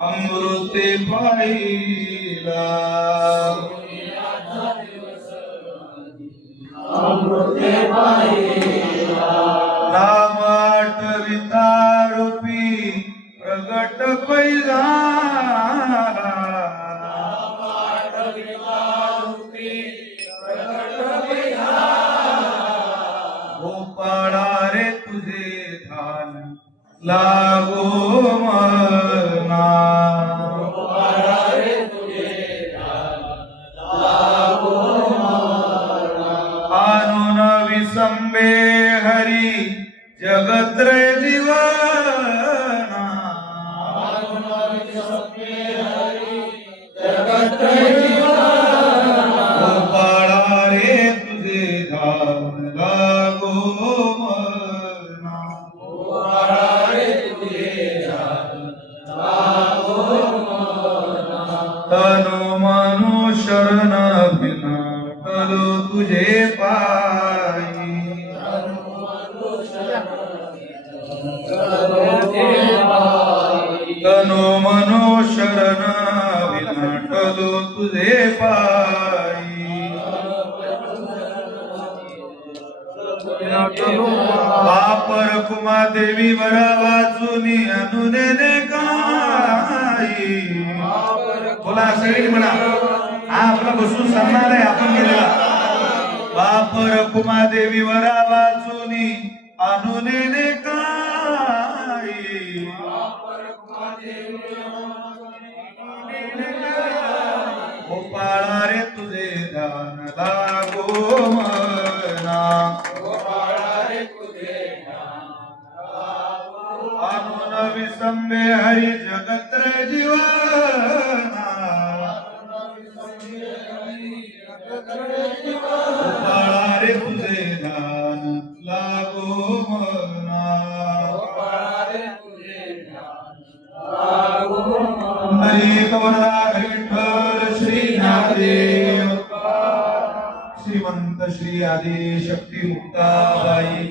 अमृते पाहिला दिवस अमृते रूपी प्रगट पैदा लागो मना आणून विसंबे हरी जगत्र जीवना गोपाळा रे तुझे धान तनु मनु शरण बिना कलो तुझे पायी तनु मनो शरण विनाटलो तुझे पायी वापर कुमा देवी बरा वाचून अनुने काई। बोला शरीर म्हणा. हा आपला बसून सन्मान आहे आपण केलेला. बाप कुमा देवी वरा वाचुनी अनुने काही गोपाळा रे तुझे दान लागो मना. आणून विसंबे हरी जगत्र जीवा हरी कवरा विठ्ठल श्री नादेव श्रीमंत श्री आदि शक्ती मुक्ताबाई